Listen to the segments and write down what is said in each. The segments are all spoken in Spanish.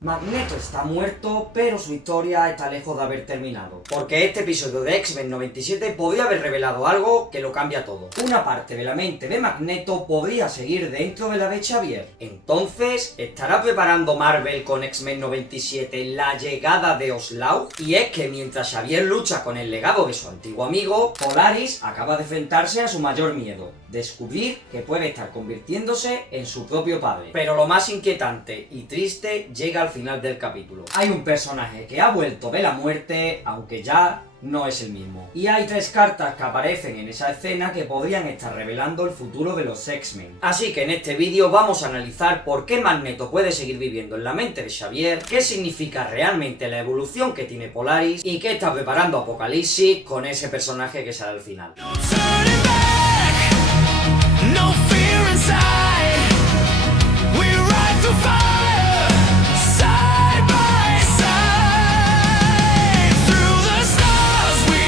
Magneto está muerto, pero su historia está lejos de haber terminado. Porque este episodio de X-Men 97 podría haber revelado algo que lo cambia todo. Una parte de la mente de Magneto podría seguir dentro de la de Xavier. Entonces, ¿estará preparando Marvel con X-Men 97 la llegada de Onslaught? Y es que mientras Xavier lucha con el legado de su antiguo amigo, Polaris acaba de enfrentarse a su mayor miedo: descubrir que puede estar convirtiéndose en su propio padre. Pero lo más inquietante y triste llega al final del capítulo. Hay un personaje que ha vuelto de la muerte, aunque ya no es el mismo. Y hay 3 cartas que aparecen en esa escena que podrían estar revelando el futuro de los X-Men. Así que en este vídeo vamos a analizar por qué Magneto puede seguir viviendo en la mente de Xavier, qué significa realmente la evolución que tiene Polaris y qué está preparando Apocalipsis con ese personaje que sale al final. No fear inside. We ride through fire, side by side. Through the stars we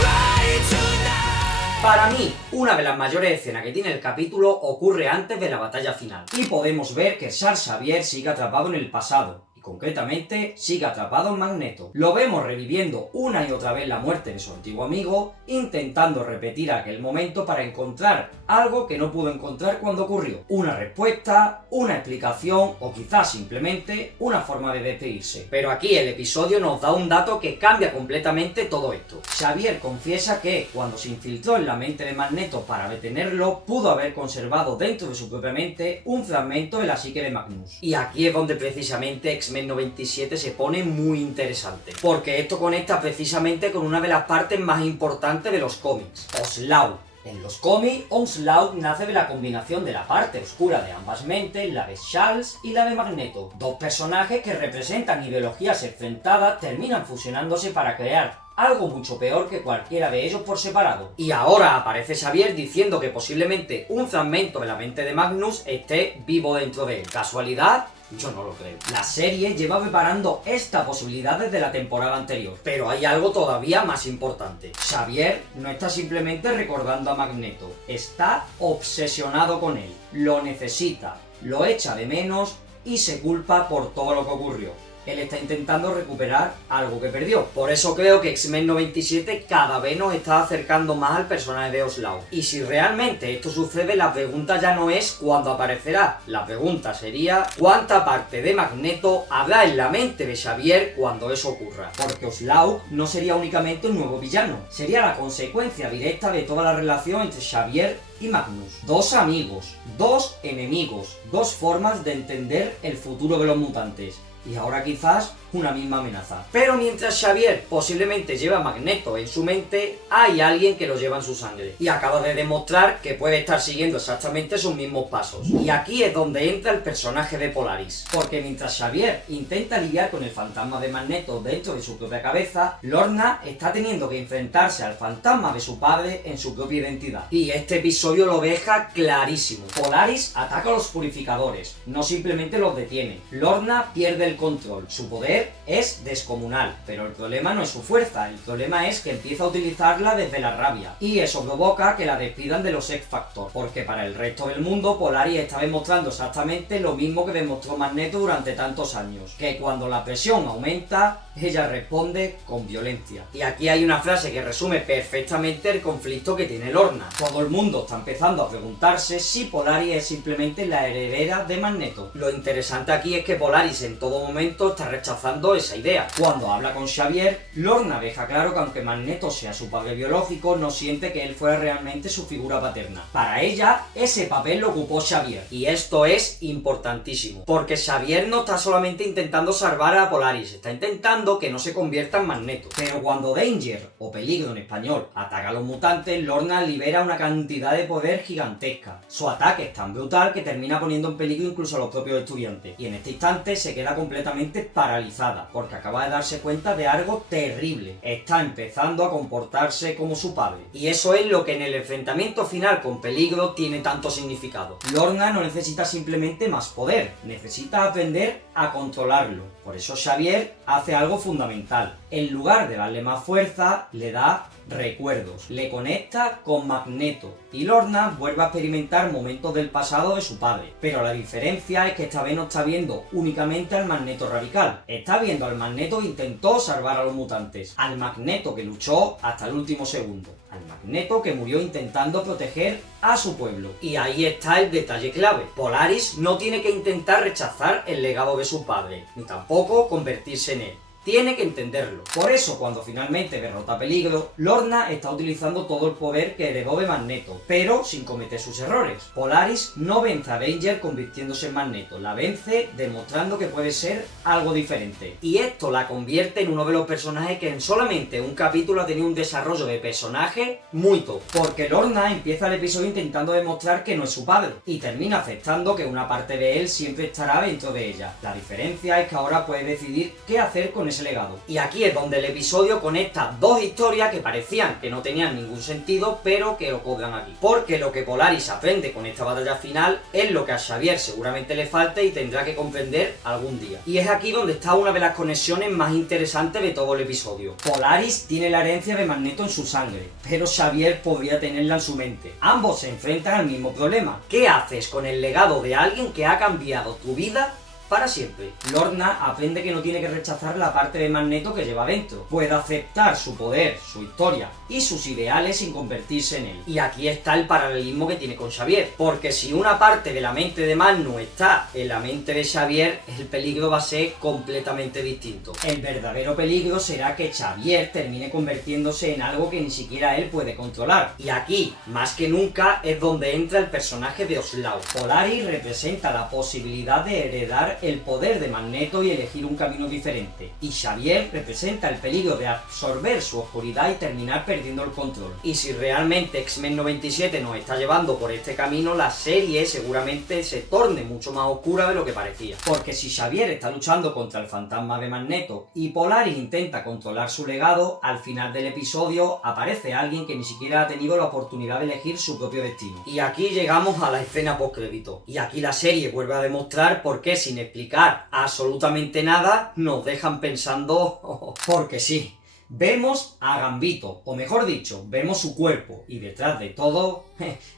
ride tonight. Para mí, una de las mayores escenas que tiene el capítulo ocurre antes de la batalla final. Y podemos ver que Charles Xavier sigue atrapado en el pasado. Concretamente, sigue atrapado en Magneto. Lo vemos reviviendo una y otra vez la muerte de su antiguo amigo, intentando repetir aquel momento para encontrar algo que no pudo encontrar cuando ocurrió. Una respuesta, una explicación o quizás simplemente una forma de despedirse. Pero aquí el episodio nos da un dato que cambia completamente todo esto. Xavier confiesa que, cuando se infiltró en la mente de Magneto para detenerlo, pudo haber conservado dentro de su propia mente un fragmento de la psique de Magnus. Y aquí es donde precisamente X-Men 97 se pone muy interesante, porque esto conecta precisamente con una de las partes más importantes de los cómics: Onslaught. En los cómics, Onslaught nace de la combinación de la parte oscura de ambas mentes, la de Charles y la de Magneto. Dos personajes que representan ideologías enfrentadas terminan fusionándose para crear algo mucho peor que cualquiera de ellos por separado. Y ahora aparece Xavier diciendo que posiblemente un fragmento de la mente de Magnus esté vivo dentro de él. ¿Casualidad? Yo no lo creo. La serie lleva preparando esta posibilidad desde la temporada anterior. Pero hay algo todavía más importante. Xavier no está simplemente recordando a Magneto, está obsesionado con él. Lo necesita, lo echa de menos y se culpa por todo lo que ocurrió. Él está intentando recuperar algo que perdió. Por eso creo que X-Men 97 cada vez nos está acercando más al personaje de Onslaught. Y si realmente esto sucede, la pregunta ya no es cuándo aparecerá. La pregunta sería cuánta parte de Magneto habrá en la mente de Xavier cuando eso ocurra. Porque Onslaught no sería únicamente un nuevo villano, sería la consecuencia directa de toda la relación entre Xavier y Magnus. Dos amigos, dos enemigos, dos formas de entender el futuro de los mutantes. Y ahora quizás una misma amenaza. Pero mientras Xavier posiblemente lleva a Magneto en su mente, hay alguien que lo lleva en su sangre. Y acaba de demostrar que puede estar siguiendo exactamente sus mismos pasos. Y aquí es donde entra el personaje de Polaris. Porque mientras Xavier intenta lidiar con el fantasma de Magneto dentro de su propia cabeza, Lorna está teniendo que enfrentarse al fantasma de su padre en su propia identidad. Y este episodio lo deja clarísimo. Polaris ataca a los purificadores, no simplemente los detiene. Lorna pierde el control, su poder es descomunal, pero el problema no es su fuerza, el problema es que empieza a utilizarla desde la rabia, y eso provoca que la despidan de los X-Factor, porque para el resto del mundo Polaris está demostrando exactamente lo mismo que demostró Magneto durante tantos años, que cuando la presión aumenta, ella responde con violencia. Y aquí hay una frase que resume perfectamente el conflicto que tiene Lorna. Todo el mundo está empezando a preguntarse si Polaris es simplemente la heredera de Magneto. Lo interesante aquí es que Polaris en todo momento está rechazando esa idea. Cuando habla con Xavier, Lorna deja claro que aunque Magneto sea su padre biológico, no siente que él fuera realmente su figura paterna. Para ella, ese papel lo ocupó Xavier. Y esto es importantísimo, porque Xavier no está solamente intentando salvar a Polaris, está intentando que no se convierta en Magneto. Pero cuando Danger, o Peligro en español, ataca a los mutantes, Lorna libera una cantidad de poder gigantesca. Su ataque es tan brutal que termina poniendo en peligro incluso a los propios estudiantes. Y en este instante se queda completamente paralizada, porque acaba de darse cuenta de algo terrible. Está empezando a comportarse como su padre. Y eso es lo que en el enfrentamiento final con Peligro tiene tanto significado. Lorna no necesita simplemente más poder, necesita aprender a controlarlo. Por eso Xavier hace algo fundamental. En lugar de darle más fuerza, le da recuerdos, le conecta con Magneto y Lorna vuelve a experimentar momentos del pasado de su padre. Pero la diferencia es que esta vez no está viendo únicamente al Magneto radical, está viendo al Magneto que intentó salvar a los mutantes, al Magneto que luchó hasta el último segundo, al Magneto que murió intentando proteger a su pueblo. Y ahí está el detalle clave: Polaris no tiene que intentar rechazar el legado de su padre, ni tampoco convertirse en él. Tiene que entenderlo. Por eso, cuando finalmente derrota a Peligro, Lorna está utilizando todo el poder que heredó de Magneto, pero sin cometer sus errores. Polaris no vence a Avenger convirtiéndose en Magneto, la vence demostrando que puede ser algo diferente. Y esto la convierte en uno de los personajes que en solamente un capítulo ha tenido un desarrollo de personaje muy top. Porque Lorna empieza el episodio intentando demostrar que no es su padre, y termina aceptando que una parte de él siempre estará dentro de ella. La diferencia es que ahora puede decidir qué hacer con ese legado. Y aquí es donde el episodio conecta dos historias que parecían que no tenían ningún sentido, pero que lo cobran aquí. Porque lo que Polaris aprende con esta batalla final es lo que a Xavier seguramente le falta y tendrá que comprender algún día. Y es aquí donde está una de las conexiones más interesantes de todo el episodio. Polaris tiene la herencia de Magneto en su sangre, pero Xavier podría tenerla en su mente. Ambos se enfrentan al mismo problema. ¿Qué haces con el legado de alguien que ha cambiado tu vida para siempre? Lorna aprende que no tiene que rechazar la parte de Magneto que lleva dentro. Puede aceptar su poder, su historia y sus ideales sin convertirse en él. Y aquí está el paralelismo que tiene con Xavier. Porque si una parte de la mente de Magnus está en la mente de Xavier, el peligro va a ser completamente distinto. El verdadero peligro será que Xavier termine convirtiéndose en algo que ni siquiera él puede controlar. Y aquí, más que nunca, es donde entra el personaje de Oslaw. Polaris representa la posibilidad de heredar el poder de Magneto y elegir un camino diferente. Y Xavier representa el peligro de absorber su oscuridad y terminar perdiendo el control. Y si realmente X-Men 97 nos está llevando por este camino, la serie seguramente se torne mucho más oscura de lo que parecía. Porque si Xavier está luchando contra el fantasma de Magneto y Polaris intenta controlar su legado, al final del episodio aparece alguien que ni siquiera ha tenido la oportunidad de elegir su propio destino. Y aquí llegamos a la escena postcrédito. Y aquí la serie vuelve a demostrar por qué sin explicar absolutamente nada nos dejan pensando porque sí. Vemos a Gambito, o mejor dicho, vemos su cuerpo, y detrás de todo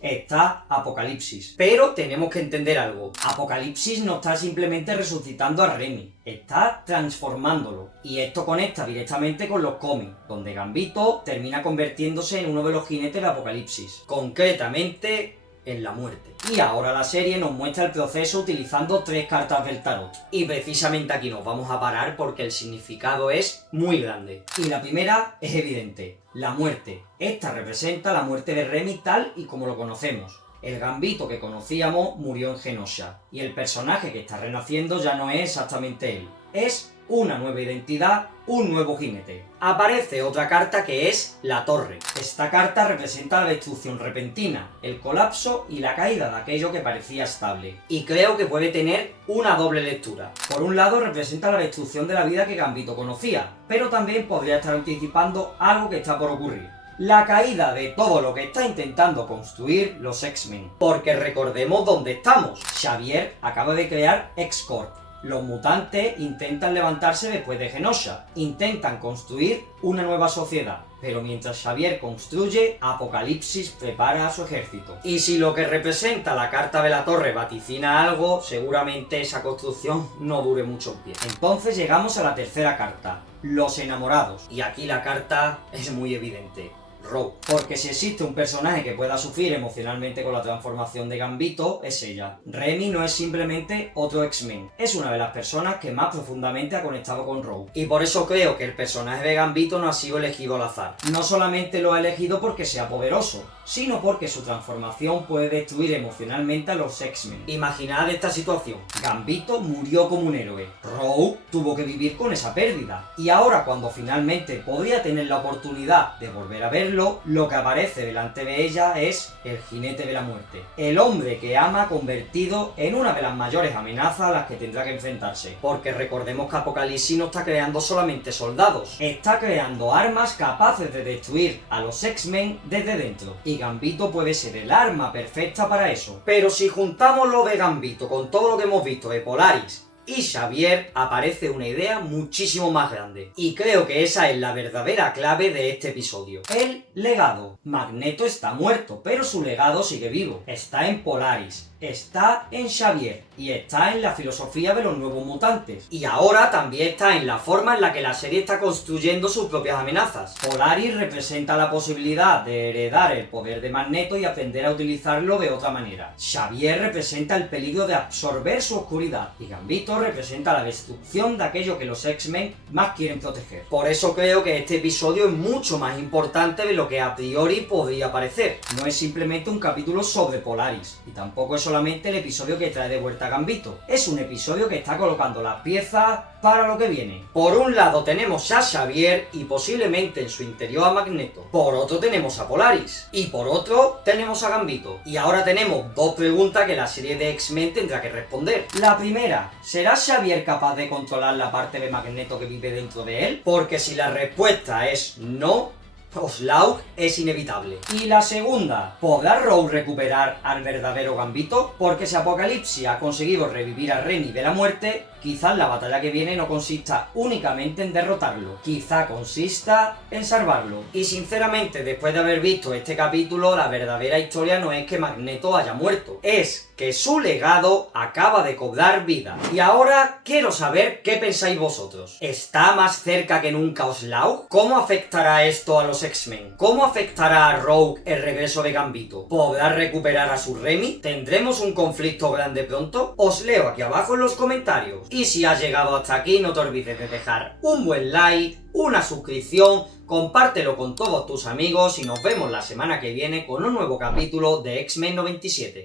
está Apocalipsis. Pero tenemos que entender algo: Apocalipsis no está simplemente resucitando a Remy, está transformándolo. Y esto conecta directamente con los cómics, donde Gambito termina convirtiéndose en uno de los jinetes de Apocalipsis. Concretamente, en la muerte. Y ahora la serie nos muestra el proceso utilizando 3 cartas del tarot. Y precisamente aquí nos vamos a parar porque el significado es muy grande. Y la primera es evidente: la muerte. Esta representa la muerte de Remy tal y como lo conocemos. El Gambito que conocíamos murió en Genosha, y el personaje que está renaciendo ya no es exactamente él. Es una nueva identidad, un nuevo jinete. Aparece otra carta que es la Torre. Esta carta representa la destrucción repentina, el colapso y la caída de aquello que parecía estable. Y creo que puede tener una doble lectura. Por un lado representa la destrucción de la vida que Gambito conocía, pero también podría estar anticipando algo que está por ocurrir: la caída de todo lo que está intentando construir los X-Men. Porque recordemos dónde estamos. Xavier acaba de crear X-Corp. Los mutantes intentan levantarse después de Genosha, intentan construir una nueva sociedad, pero mientras Xavier construye, Apocalipsis prepara a su ejército. Y si lo que representa la carta de la Torre vaticina algo, seguramente esa construcción no dure muchos pies. Entonces llegamos a la tercera carta, los enamorados. Y aquí la carta es muy evidente: Rogue. Porque si existe un personaje que pueda sufrir emocionalmente con la transformación de Gambito, es ella. Remy no es simplemente otro X-Men, es una de las personas que más profundamente ha conectado con Rogue. Y por eso creo que el personaje de Gambito no ha sido elegido al azar. No solamente lo ha elegido porque sea poderoso, sino porque su transformación puede destruir emocionalmente a los X-Men. Imaginad esta situación: Gambito murió como un héroe, Rogue tuvo que vivir con esa pérdida, y ahora, cuando finalmente podría tener la oportunidad de volver a verlo, lo que aparece delante de ella es el jinete de la muerte, el hombre que ama convertido en una de las mayores amenazas a las que tendrá que enfrentarse. Porque recordemos que Apocalipsis no está creando solamente soldados, está creando armas capaces de destruir a los X-Men desde dentro, y Gambito puede ser el arma perfecta para eso. Pero si juntamos lo de Gambito con todo lo que hemos visto de Polaris y Xavier aparece una idea muchísimo más grande. Y creo que esa es la verdadera clave de este episodio. El legado. Magneto está muerto, pero su legado sigue vivo. Está en Polaris, está en Xavier y está en la filosofía de los nuevos mutantes. Y ahora también está en la forma en la que la serie está construyendo sus propias amenazas. Polaris representa la posibilidad de heredar el poder de Magneto y aprender a utilizarlo de otra manera. Xavier representa el peligro de absorber su oscuridad y Gambito representa la destrucción de aquello que los X-Men más quieren proteger. Por eso creo que este episodio es mucho más importante de lo que a priori podría parecer. No es simplemente un capítulo sobre Polaris y tampoco es solamente el episodio que trae de vuelta a Gambito. Es un episodio que está colocando las piezas para lo que viene. Por un lado tenemos a Xavier y posiblemente en su interior a Magneto. Por otro tenemos a Polaris. Y por otro tenemos a Gambito. Y ahora tenemos dos preguntas que la serie de X-Men tendrá que responder. La primera, ¿será Xavier capaz de controlar la parte de Magneto que vive dentro de él? Porque si la respuesta es no, Oslaug es inevitable. Y la segunda, ¿podrá Rogue recuperar al verdadero Gambito? Porque si Apocalipsis ha conseguido revivir a Remy de la muerte, quizás la batalla que viene no consista únicamente en derrotarlo, quizá consista en salvarlo. Y sinceramente, después de haber visto este capítulo, la verdadera historia no es que Magneto haya muerto, es que su legado acaba de cobrar vida. Y ahora quiero saber qué pensáis vosotros. ¿Está más cerca que nunca Oslaug? ¿Cómo afectará esto a los X-Men? ¿Cómo afectará a Rogue el regreso de Gambito? ¿Podrá recuperar a su Remy? ¿Tendremos un conflicto grande pronto? Os leo aquí abajo en los comentarios. Y si has llegado hasta aquí, no te olvides de dejar un buen like, una suscripción, compártelo con todos tus amigos y nos vemos la semana que viene con un nuevo capítulo de X-Men 97.